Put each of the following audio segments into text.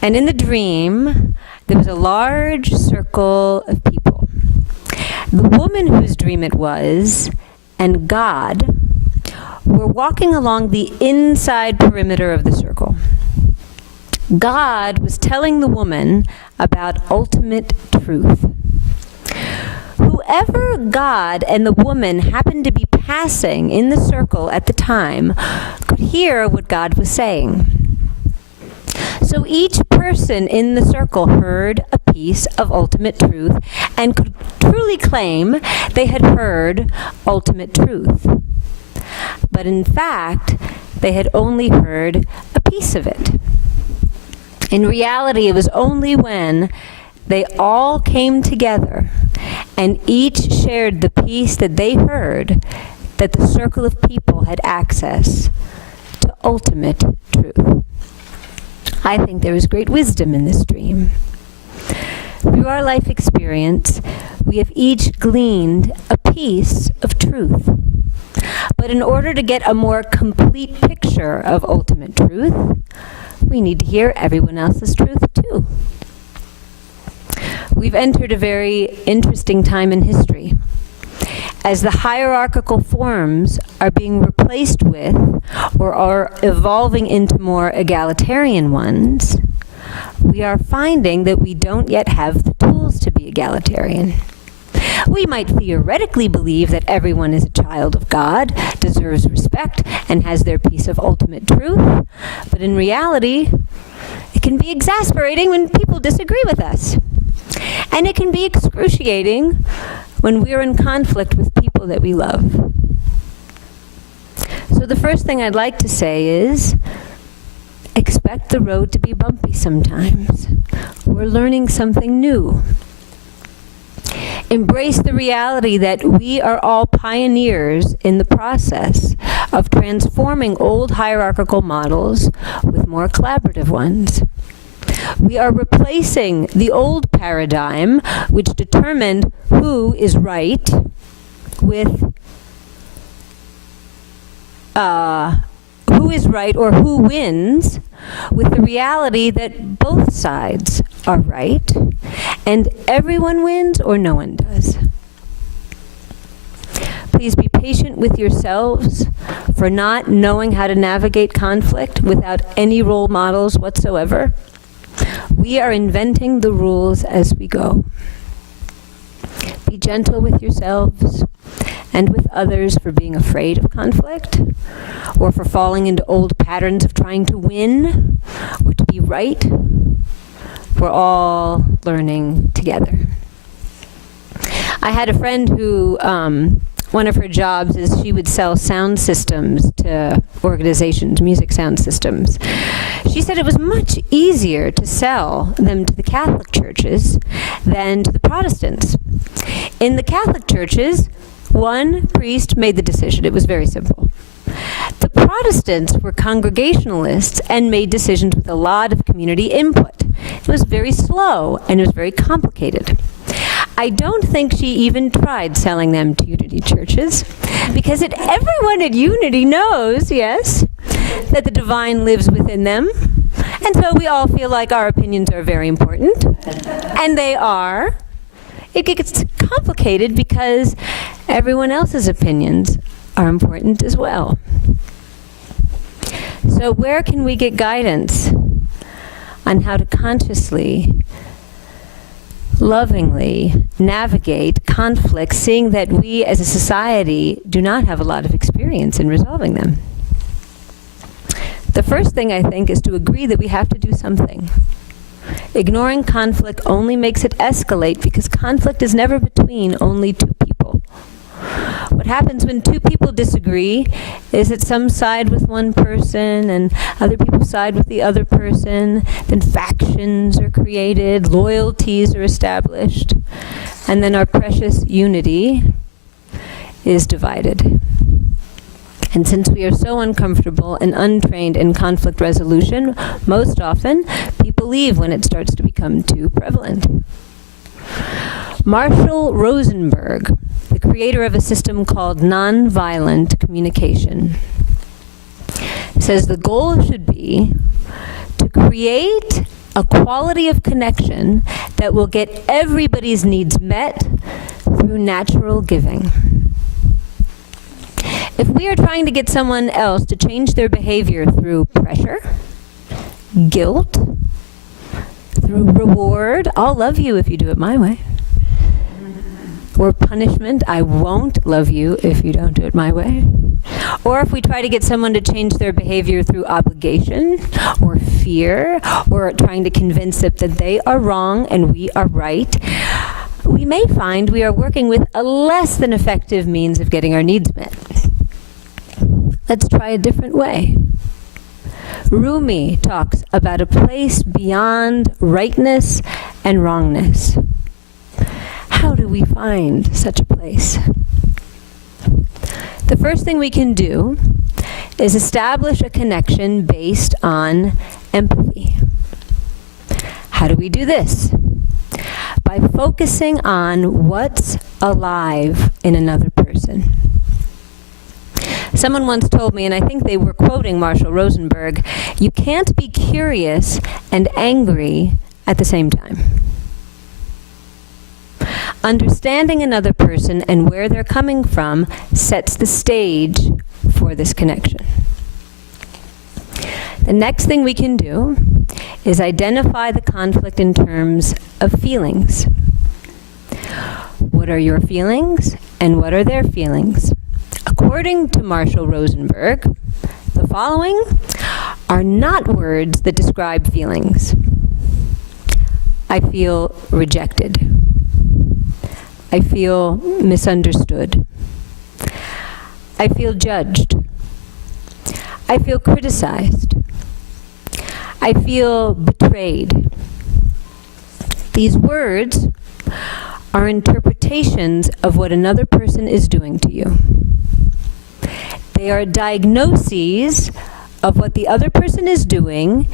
And in the dream, there was a large circle of people. The woman whose dream it was, and God, were walking along the inside perimeter of the circle. God was telling the woman about ultimate truth. Whoever God and the woman happened to be passing in the circle at the time could hear what God was saying. So each person in the circle heard a piece of ultimate truth and could truly claim they had heard ultimate truth. But in fact, they had only heard a piece of it. In reality, it was only when they all came together and each shared the piece that they heard that the circle of people had access to ultimate truth. I think there is great wisdom in this dream. Through our life experience, we have each gleaned a piece of truth. But in order to get a more complete picture of ultimate truth, we need to hear everyone else's truth too. We've entered a very interesting time in history. As the hierarchical forms are being replaced with or are evolving into more egalitarian ones, we are finding that we don't yet have the tools to be egalitarian. We might theoretically believe that everyone is a child of God, deserves respect, and has their piece of ultimate truth, but in reality, it can be exasperating when people disagree with us. And it can be excruciating when we're in conflict with people that we love. So the first thing I'd like to say is, expect the road to be bumpy sometimes. We're learning something new. Embrace the reality that we are all pioneers in the process of transforming old hierarchical models with more collaborative ones. We are replacing the old paradigm, which determined who is right, with who is right or who wins, with the reality that both sides are right, and everyone wins or no one does. Please be patient with yourselves for not knowing how to navigate conflict without any role models whatsoever. We are inventing the rules as we go. Be gentle with yourselves and with others for being afraid of conflict, or for falling into old patterns of trying to win or to be right. We're all learning together. I had a friend who, one of her jobs is she would sell sound systems to organizations, music sound systems. She said it was much easier to sell them to the Catholic churches than to the Protestants. In the Catholic churches, one priest made the decision. It was very simple. The Protestants were Congregationalists and made decisions with a lot of community input. It was very slow and it was very complicated. I don't think she even tried selling them to Unity churches, because everyone at Unity knows, yes, that the divine lives within them. And so we all feel like our opinions are very important, and they are. It gets complicated because everyone else's opinions are important as well. So where can we get guidance on how to consciously, lovingly navigate conflicts, seeing that we as a society do not have a lot of experience in resolving them? The first thing, I think, is to agree that we have to do something. Ignoring conflict only makes it escalate, because conflict is never between only two people. What happens when two people disagree is that some side with one person and other people side with the other person, then factions are created, loyalties are established, and then our precious unity is divided. And since we are so uncomfortable and untrained in conflict resolution, most often people leave when it starts to become too prevalent. Marshall Rosenberg, the creator of a system called nonviolent communication, says the goal should be to create a quality of connection that will get everybody's needs met through natural giving. If we are trying to get someone else to change their behavior through pressure, guilt, through reward, I'll love you if you do it my way, or punishment, I won't love you if you don't do it my way, or if we try to get someone to change their behavior through obligation or fear, or trying to convince them that they are wrong and we are right, we may find we are working with a less than effective means of getting our needs met. Let's try a different way. Rumi talks about a place beyond rightness and wrongness. How do we find such a place? The first thing we can do is establish a connection based on empathy. How do we do this? By focusing on what's alive in another person. Someone once told me, and I think they were quoting Marshall Rosenberg, you can't be curious and angry at the same time. Understanding another person and where they're coming from sets the stage for this connection. The next thing we can do is identify the conflict in terms of feelings. What are your feelings and what are their feelings? According to Marshall Rosenberg, the following are not words that describe feelings. I feel rejected. I feel misunderstood. I feel judged. I feel criticized. I feel betrayed. These words are interpretations of what another person is doing to you. They are diagnoses of what the other person is doing,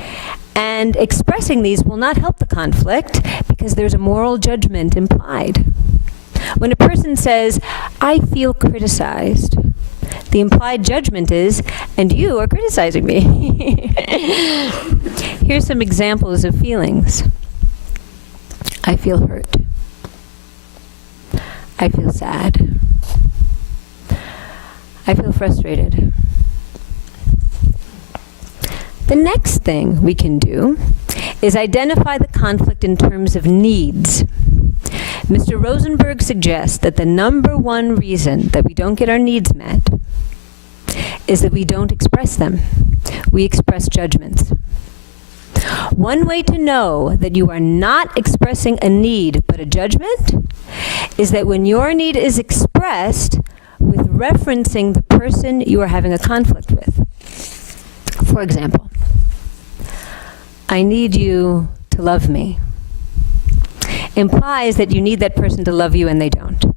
and expressing these will not help the conflict because there's a moral judgment implied. When a person says, I feel criticized, the implied judgment is, and you are criticizing me. Here's some examples of feelings. I feel hurt. I feel sad. I feel frustrated. The next thing we can do is identify the conflict in terms of needs. Mr. Rosenberg suggests that the number one reason that we don't get our needs met is that we don't express them. We express judgments. One way to know that you are not expressing a need but a judgment is that when your need is expressed with referencing the person you are having a conflict with. For example, I need you to love me implies that you need that person to love you and they don't.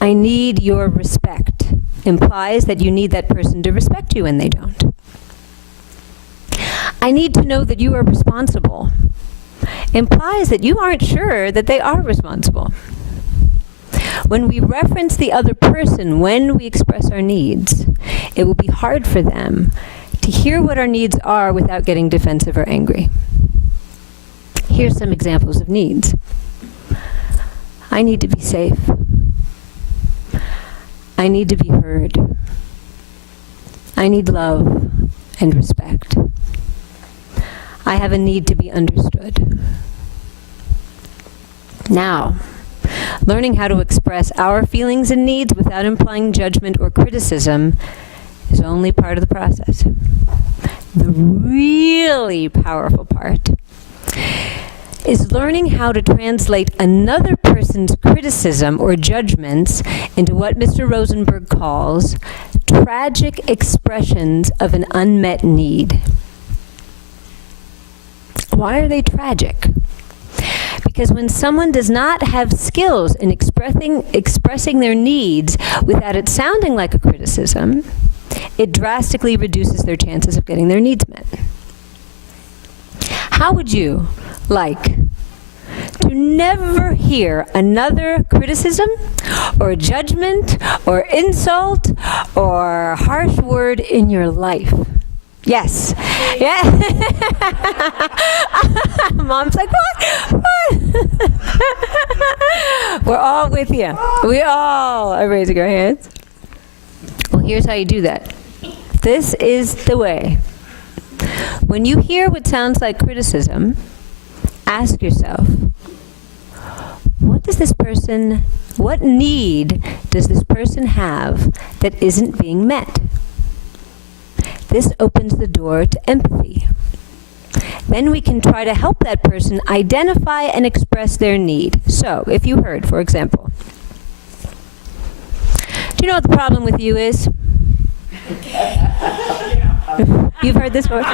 I need your respect implies that you need that person to respect you and they don't. I need to know that you are responsible implies that you aren't sure that they are responsible. When we reference the other person when we express our needs, it will be hard for them to hear what our needs are without getting defensive or angry. Here's some examples of needs. I need to be safe. I need to be heard. I need love and respect. I have a need to be understood. Now, learning how to express our feelings and needs without implying judgment or criticism is only part of the process. The really powerful part is learning how to translate another person's criticism or judgments into what Mr. Rosenberg calls tragic expressions of an unmet need. Why are they tragic? Because when someone does not have skills in expressing their needs without it sounding like a criticism, it drastically reduces their chances of getting their needs met. How would you like to never hear another criticism or judgment or insult or harsh word in your life? Yes. Yeah. Mom's like, what? What? We're all with you. We all are raising our hands. Well, here's how you do that. This is the way. When you hear what sounds like criticism, ask yourself, what need does this person have that isn't being met? This opens the door to empathy. Then we can try to help that person identify and express their need. So, if you heard, for example, do you know what the problem with you is? You've heard this one?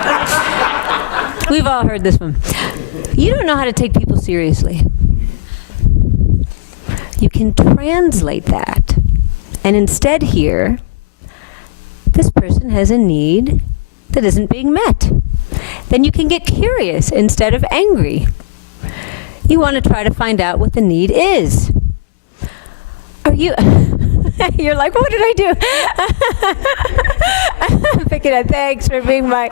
We've all heard this one. You don't know how to take people seriously. You can translate that and instead hear, this person has a need that isn't being met. Then you can get curious instead of angry. You want to try to find out what the need is. You're like, what did I do? Pick it up. Thanks for being my.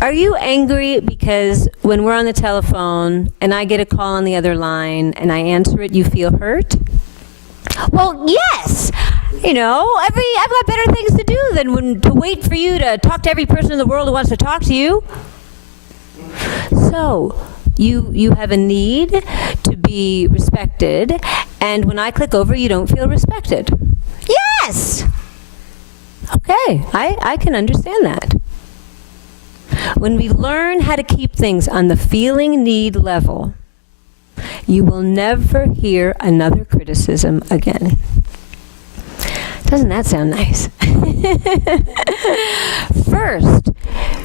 Are you angry because when we're on the telephone and I get a call on the other line and I answer it, you feel hurt? Well, yes. You know, I've got better things to do than to wait for you to talk to every person in the world who wants to talk to you. So, you have a need to be respected, and when I click over, you don't feel respected. Yes! Okay, I can understand that. When we learn how to keep things on the feeling need level, you will never hear another criticism again. Doesn't that sound nice? First,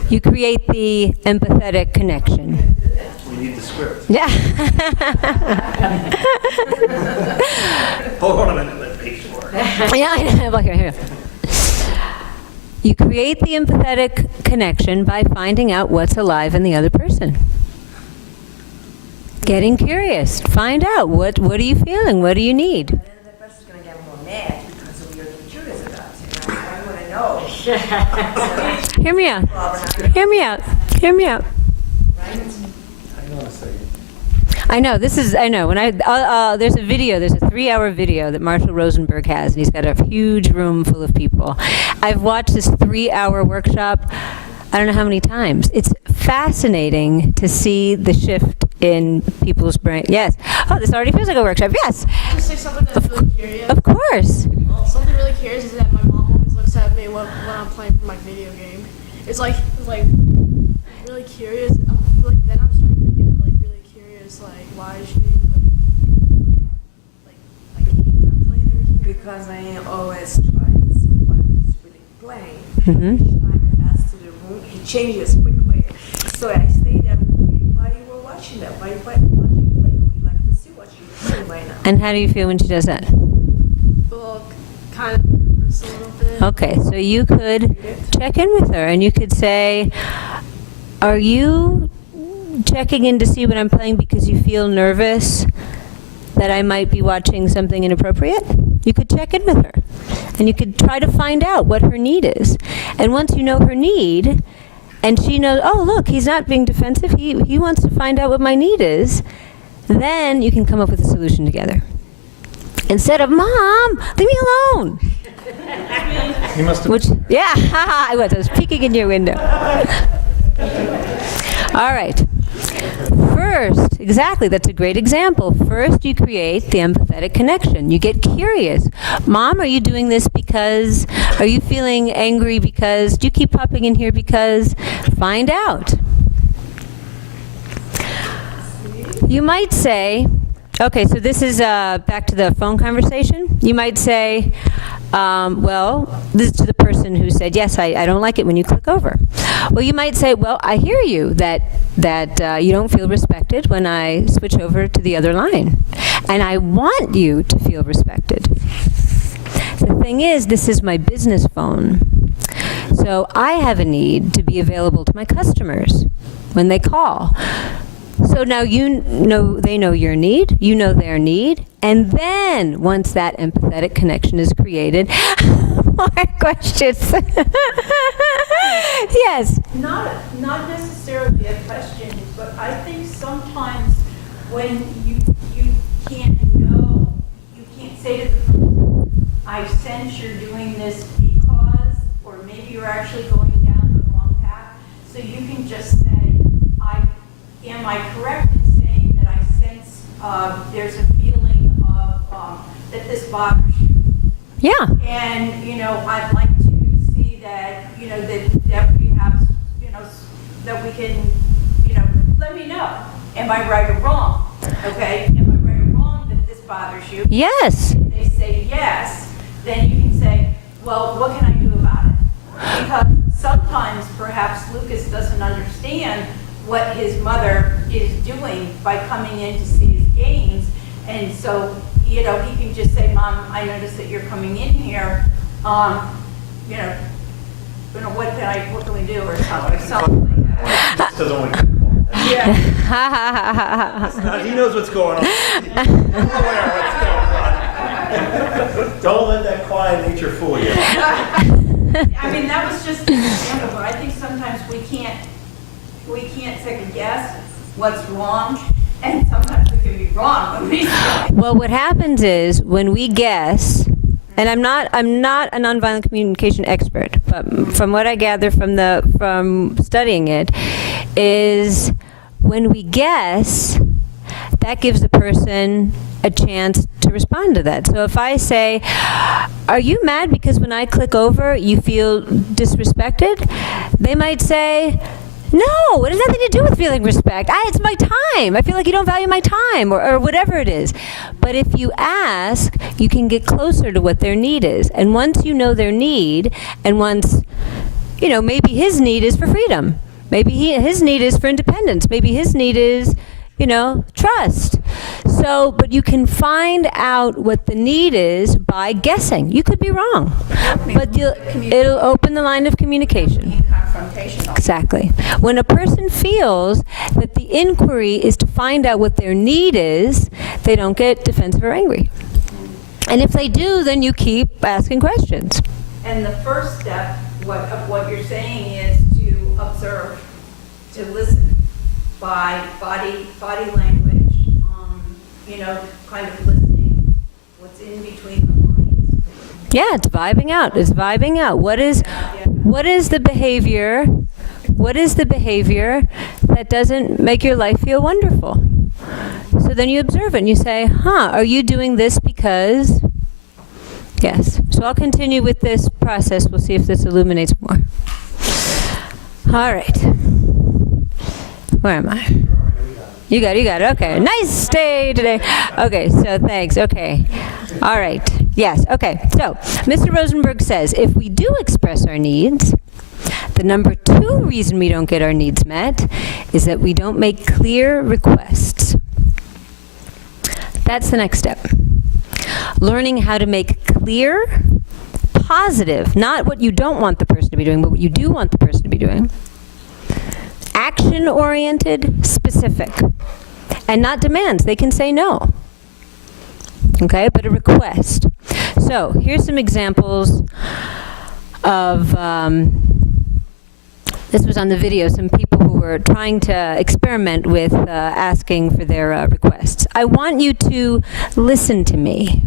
you create the empathetic connection. We need the script. Yeah. Hold on a minute, let me for it. Yeah, I know. Well, here. You create the empathetic connection by finding out what's alive in the other person. Getting curious. Find out, what are you feeling? What do you need? Then the person's going to get more mad because of you're curious about it. I want to know. Hear me out. Hear me out. Hear me out. Hang on a second. I know, there's a video, there's a 3-hour video that Marshall Rosenberg has, and he's got a huge room full of people. I've watched this 3-hour workshop, I don't know how many times. It's fascinating to see the shift in people's brain. Yes. Oh, this already feels like a workshop. Yes. Can I say something that's really curious? Of course. Well, something really curious is that my mom always looks at me when I'm playing my video game. It's like really curious. Then I'm starting to get really curious. Like, why is she looking at games I'm playing every day? Because I always try to see what he's really playing. Each time I ask to the room, he changes quickly. So I stay there while you were watching that. While you play, we'd like to see what you're doing right now. And how do you feel when she does that? Well, kind of nervous a little bit. Okay, so you could check in with her and you could say, are you checking in to see what I'm playing because you feel nervous that I might be watching something inappropriate? You could check in with her and you could try to find out what her need is. And once you know her need, and she knows, oh, look, he's not being defensive, he wants to find out what my need is, then you can come up with a solution together. Instead of, Mom, leave me alone. You must have. Which, yeah, I was peeking in your window. All right. First, exactly, that's a great example. First, you create the empathetic connection. You get curious. Mom, are you doing this because, are you feeling angry because, do you keep popping in here because? Find out. You might say, okay, so this is back to the phone conversation. You might say, well, this is to the person who said, yes, I don't like it when you click over. Well, you might say, well, I hear you that you don't feel respected when I switch over to the other line. And I want you to feel respected. The thing is, this is my business phone. So I have a need to be available to my customers when they call. So now they know your need, you know their need, and then once that empathetic connection is created, more questions. Yes. Not necessarily a question, but I think sometimes when you can't know, you can't say to the person, I sense you're doing this because, or maybe you're actually going down the wrong path. So you can just say, am I correct in saying that I sense there's a feeling of that this bothers you? Yeah. And, I'd like to see that, that we have, that we can, let me know. Am I right or wrong? Okay? Am I right or wrong that this bothers you? Yes. If they say yes, then you can say, well, what can I do about it? Because sometimes perhaps Lucas doesn't understand what his mother is doing by coming in to see his games. And so, he can just say, Mom, I noticed that you're coming in here. What can we do or something like that. He just doesn't want to get caught. Yeah. Now, he knows what's going on. He's aware of what's going on. Don't let that quiet nature fool you. I mean, that was just an example, but I think sometimes we can't second guess what's wrong, and sometimes we can be wrong when we say. Well, what happens is when we guess, and I'm not a nonviolent communication expert, but from what I gather from studying it, is when we guess, that gives the person a chance to respond to that. So if I say, are you mad because when I click over you feel disrespected? They might say, no, it has nothing to do with feeling respect. It's my time. I feel like you don't value my time, or whatever it is. But if you ask, you can get closer to what their need is. And once you know their need, and once, maybe his need is for freedom. Maybe his need is for independence. Maybe his need is, trust. So, but you can find out what the need is by guessing. You could be wrong, but it'll open the line of communication. Confrontational. Exactly. When a person feels that the inquiry is to find out what their need is, they don't get defensive or angry. And if they do, then you keep asking questions. And the first step of what you're saying is to observe, to listen by body language, kind of listening what's in between the lines. Yeah, it's vibing out. It's vibing out. What is the behavior? What is the behavior that doesn't make your life feel wonderful? So then you observe it and you say, are you doing this because? Yes. So I'll continue with this process. We'll see if this illuminates more. All right. Where am I? You got it. Okay. Nice day today. Okay, so thanks. Okay. All right. Yes. Okay. So, Mr. Rosenberg says, if we do express our needs, the number 2 reason we don't get our needs met is that we don't make clear requests. That's the next step. Learning how to make clear, positive, not what you don't want the person to be doing, but what you do want the person to be doing. Action-oriented, specific, and not demands. They can say no, okay, but a request. So here's some examples of, this was on the video, some people who were trying to experiment with asking for their requests. I want you to listen to me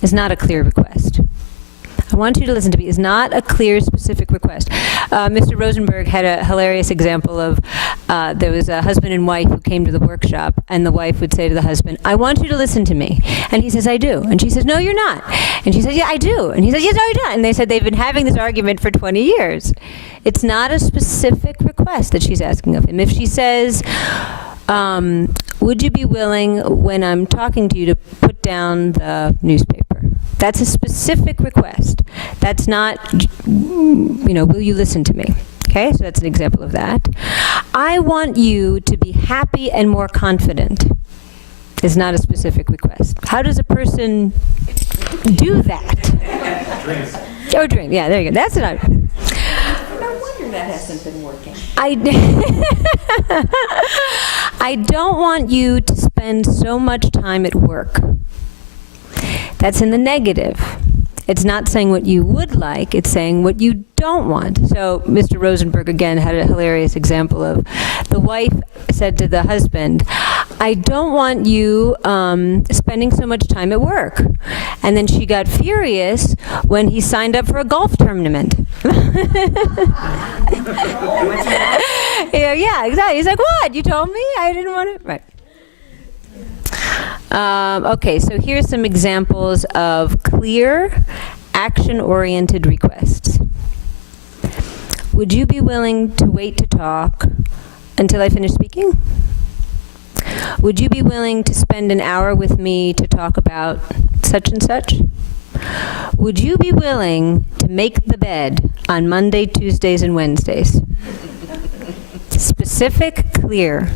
is not a clear request. I want you to listen to me is not a clear, specific request. Mr. Rosenberg had a hilarious example of there was a husband and wife who came to the workshop, and the wife would say to the husband, I want you to listen to me. And he says, I do. And she says, no, you're not. And she says, yeah, I do. And he says, yes, no, you're not. And they said they've been having this argument for 20 years. It's not a specific request that she's asking of him. If she says, would you be willing, when I'm talking to you, to put down the newspaper? That's a specific request. That's not, will you listen to me? Okay, so that's an example of that. I want you to be happy and more confident is not a specific request. How does a person do that? Dreams. Oh, dream. Yeah, there you go. That's what No wonder that hasn't been working. I don't want you to spend so much time at work. That's in the negative. It's not saying what you would like, it's saying what you don't want. So Mr. Rosenberg, again, had a hilarious example of the wife said to the husband, I don't want you spending so much time at work. And then she got furious when he signed up for a golf tournament. Yeah, exactly. He's like, what? You told me? I didn't want to. Right. Okay, so here's some examples of clear, action-oriented requests. Would you be willing to wait to talk until I finish speaking? Would you be willing to spend an hour with me to talk about such and such? Would you be willing to make the bed on Monday, Tuesdays, and Wednesdays? Specific, clear.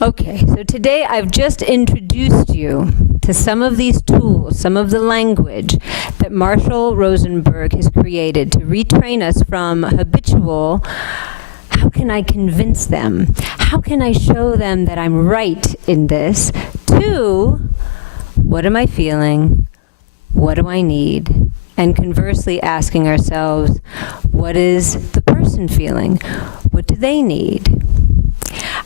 Okay, so today I've just introduced you to some of these tools, some of the language that Marshall Rosenberg has created to retrain us from habitual, how can I convince them? How can I show them that I'm right in this? To, what am I feeling? What do I need? And conversely asking ourselves, what is the person feeling? What do they need?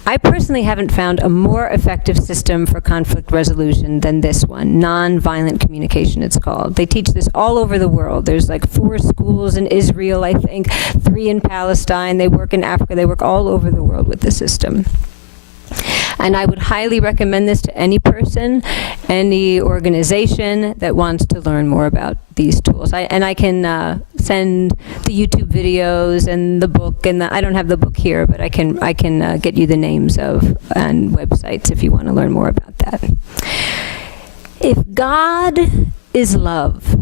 I personally haven't found a more effective system for conflict resolution than this one, nonviolent communication it's called. They teach this all over the world. There's like 4 schools in Israel, I think, 3 in Palestine. They work in Africa. They work all over the world with this system. And I would highly recommend this to any person, any organization that wants to learn more about these tools. I can send the YouTube videos and the book, and I don't have the book here, but I can get you the names of and websites if you want to learn more about that. If God is love,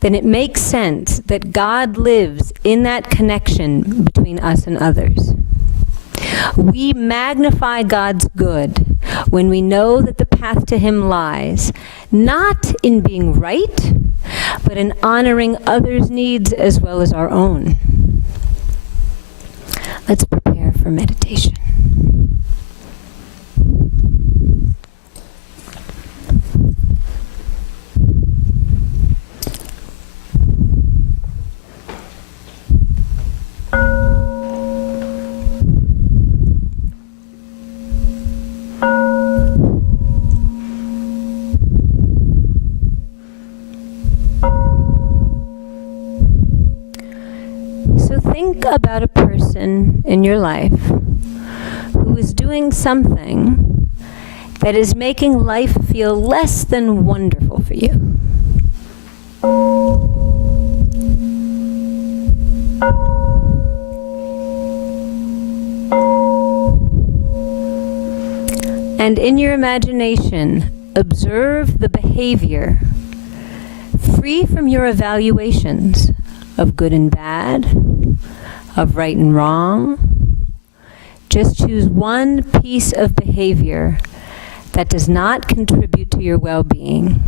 then it makes sense that God lives in that connection between us and others. We magnify God's good when we know that the path to Him lies, not in being right, but in honoring others' needs as well as our own. Let's prepare for meditation. So think about a person in your life who is doing something that is making life feel less than wonderful for you. And in your imagination, observe the behavior free from your evaluations of good and bad, of right and wrong. Just choose one piece of behavior that does not contribute to your well-being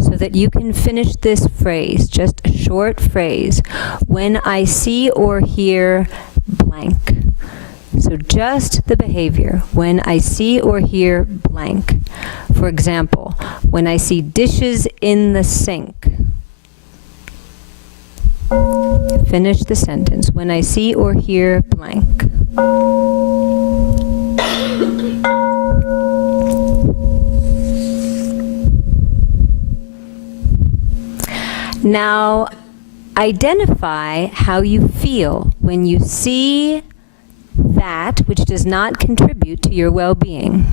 so that you can finish this phrase, just a short phrase, when I see or hear blank. So just the behavior, when I see or hear blank. For example, when I see dishes in the sink. Finish the sentence. When I see or hear blank. Now, identify how you feel when you see that which does not contribute to your well-being.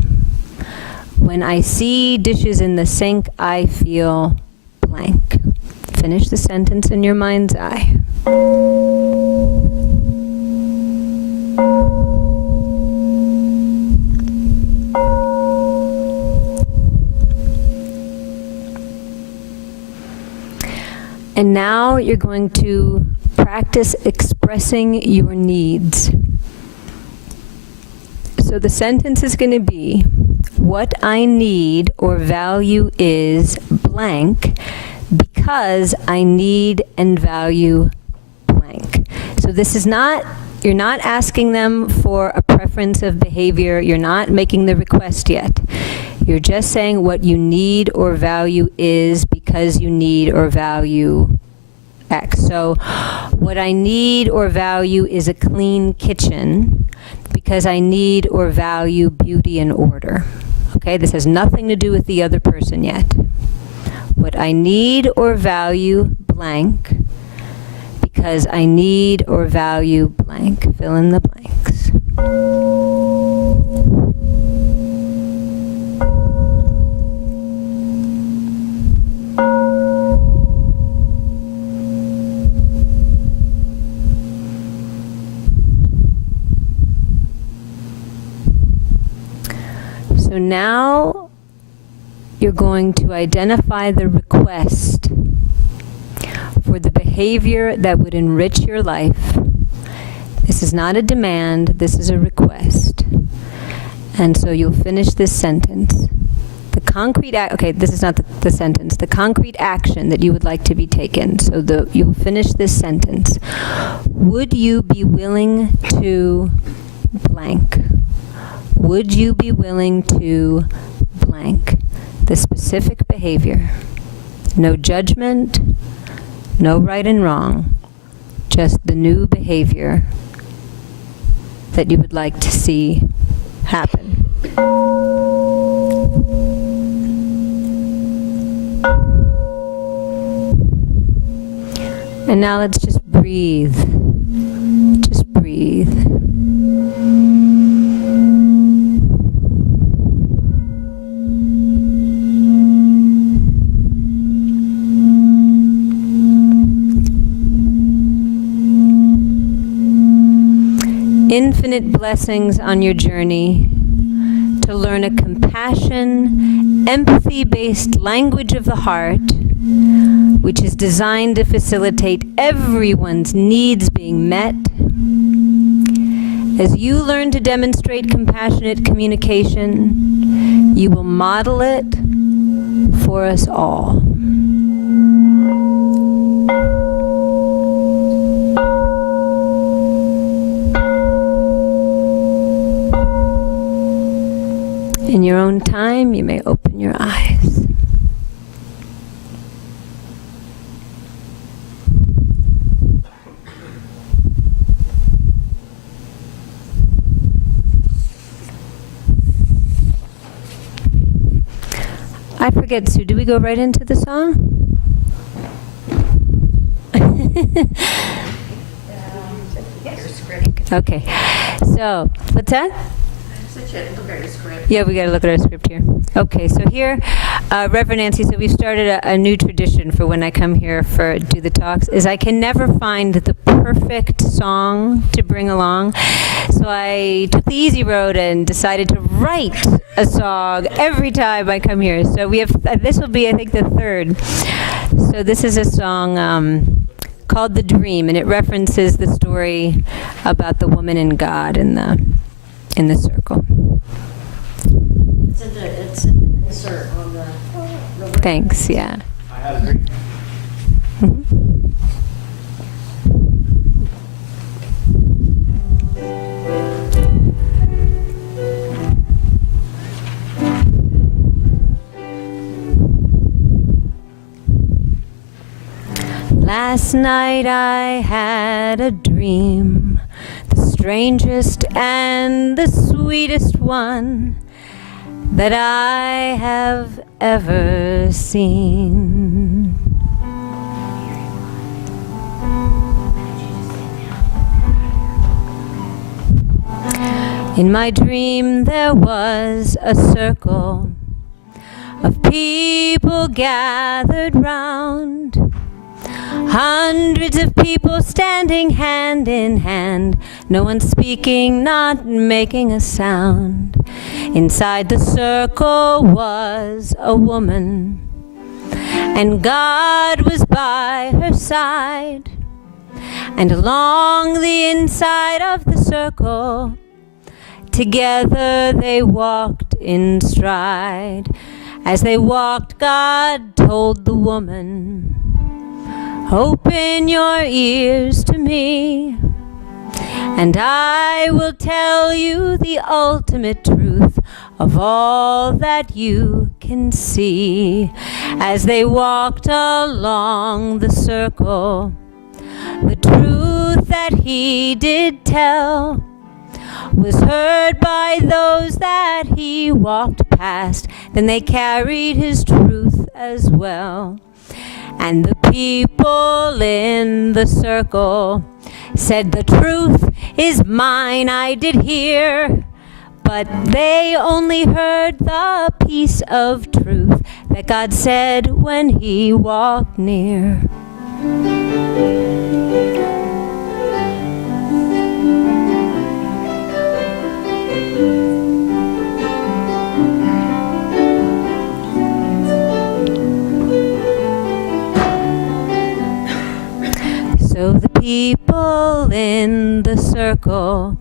When I see dishes in the sink, I feel blank. Finish the sentence in your mind's eye. And now you're going to practice expressing your needs. So the sentence is going to be, what I need or value is blank because I need and value blank. So this is not, you're not asking them for a preference of behavior. You're not making the request yet. You're just saying what you need or value is because you need or value X. So what I need or value is a clean kitchen because I need or value beauty and order. Okay, this has nothing to do with the other person yet. What I need or value blank because I need or value blank. Fill in the blanks. So now you're going to identify the request for the behavior that would enrich your life. This is not a demand, this is a request. And so you'll finish this sentence. The concrete okay, this is not the sentence. The concrete action that you would like to be taken. So you'll finish this sentence. Would you be willing to blank? Would you be willing to blank the specific behavior? No judgment, no right and wrong, just the new behavior that you would like to see happen. And now let's just breathe. Just breathe. Infinite blessings on your journey to learn a compassion, empathy-based language of the heart, which is designed to facilitate everyone's needs being met. As you learn to demonstrate compassionate communication, you will model it for us all. In your own time, you may open your eyes. I forget, Sue, do we go right into the song? Okay, so, what's that? Yeah, we got to look at our script here. Okay, so here, Reverend Nancy, so we've started a new tradition for when I come here for do the talks, is I can never find the perfect song to bring along. So I took the easy road and decided to write a song every time I come here. So we have, this will be, I think, the third. So this is a song called The Dream, and it references the story about the woman and God in the circle. It's in the insert on the Thanks, yeah. I had a dream. Last night I had a dream, the strangest and the sweetest one that I have ever seen. In my dream there was a circle of people gathered round. Hundreds of people standing hand in hand, no one speaking, not making a sound. Inside the circle was a woman, and God was by her side. And along the inside of the circle, together they walked in stride. As they walked, God told the woman, "Open your ears to me And I will tell you the ultimate truth of all that you can see. As they walked along the circle, the truth that he did tell was heard by those that he walked past. Then they carried his truth as well. And the people in the circle said, the truth is mine, I did hear. But they only heard the piece of truth that God said when he walked near. So the people in the circle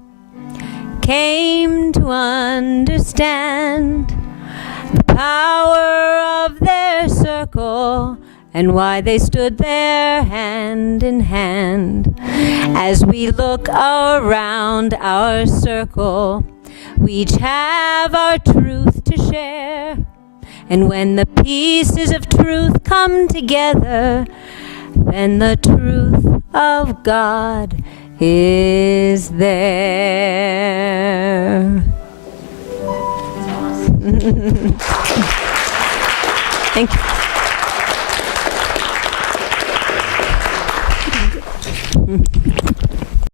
came to understand the power of their circle and why they stood there hand in hand. As we look around our circle, we each have our truth to share. And when the pieces of truth come together, then the truth of God is there. Thank you.